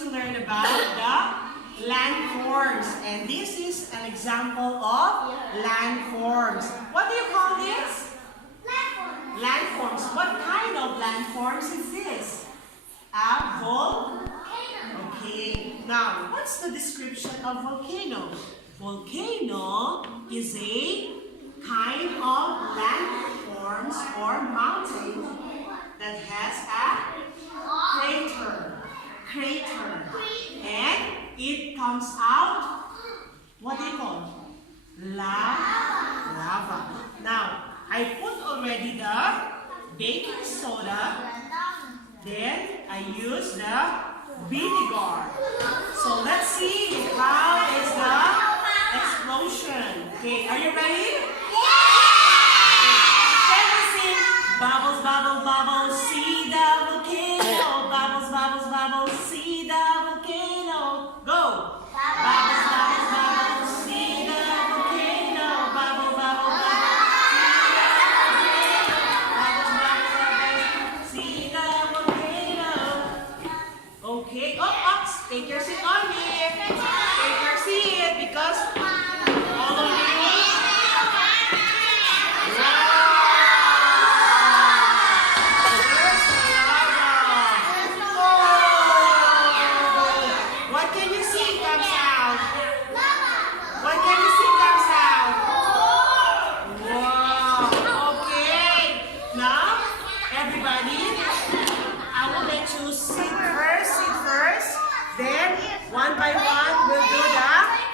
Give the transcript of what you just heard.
to learn about the landforms. And this is an example of landforms. What do you call this? Landforms. Landforms. What kind of landforms is this? A volcano. Okay. Now, what's the description of volcano? Volcano is a kind of landforms or mountain that has a crater, and it comes out, what do you call? Lava. Now, I put already the baking soda, then I use the vinegar. So let's see how is the explosion. Okay, are you ready? Can we sing bubbles, bubbles, bubbles, see the volcano? Bubbles, bubbles, bubbles, see the volcano. Go! Bubbles, bubbles, bubbles, see the volcano. Bubble, bubble, bubbles, see the volcano. Okay. Oh, take your seat on here. Take your seat because all of you. What can you see comes out? What can you see comes out? Wow. Okay. Now, everybody, I will let you sit first. Then, one by one, we'll do the